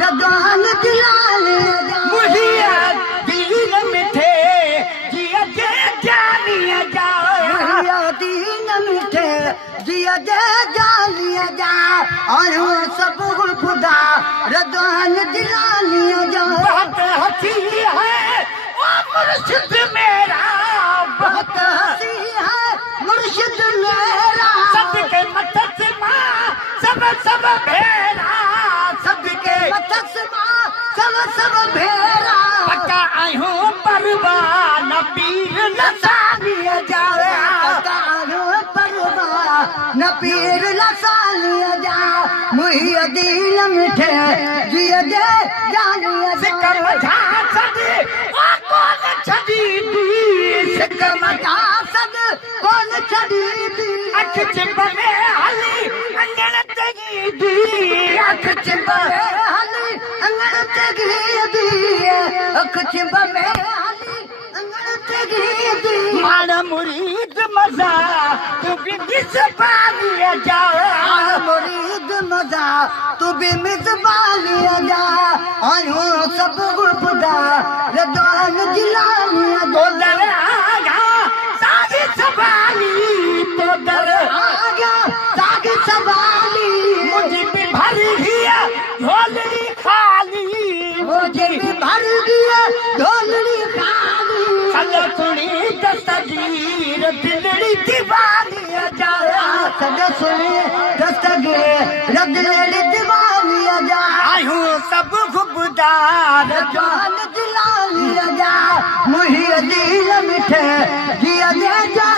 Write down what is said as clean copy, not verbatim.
रदान दिलाले मुझिया दीन मिठे जिया जे जानिया जाओ मुझिया दीन मिठे जिया जे जानिया जा आयो सब खुदा रदान दिलाले जा बहुत हंसी है ओ मुर्शिद मेरा बहुत हंसी है मुर्शिद मेरा सबके मदद मां सब भेरा सबके सब भेरा पक्का आयो परवान पीर लसानिया जावे पक्का आयो परवान पीर लसानिया जा मुहिया दिल मिठे जिया दे जानिया सिकम झांसद ओ कौन छदी दी सिकम झांसद कौन छदी दी अख चिंब में हली अंगन तगी दी अख चिंब में हली अंगन तगी दी अख चिंब में हली अंगन तगी दी माना मुरीद मजा तू भी मिसबानिया जा मुरीद मजा तू भी मिसबानिया जा आयो सब खुदा रदान दिलानिया तो दर आगा सागी सवाली तो दर आगा सागी सवाली मुझे भी भर गया झोलड़ी खाली मुझे भी भर गया झोलड़ी खाली सद सुनी दस्तगीर दिलड़ी दीवानिया जा सद सुनी दस्तगीर दिलड़ी दीवानिया जा आयु सब खुबदार रदान दिलानिया जा मुहिया दिल मिठे जिया दे जा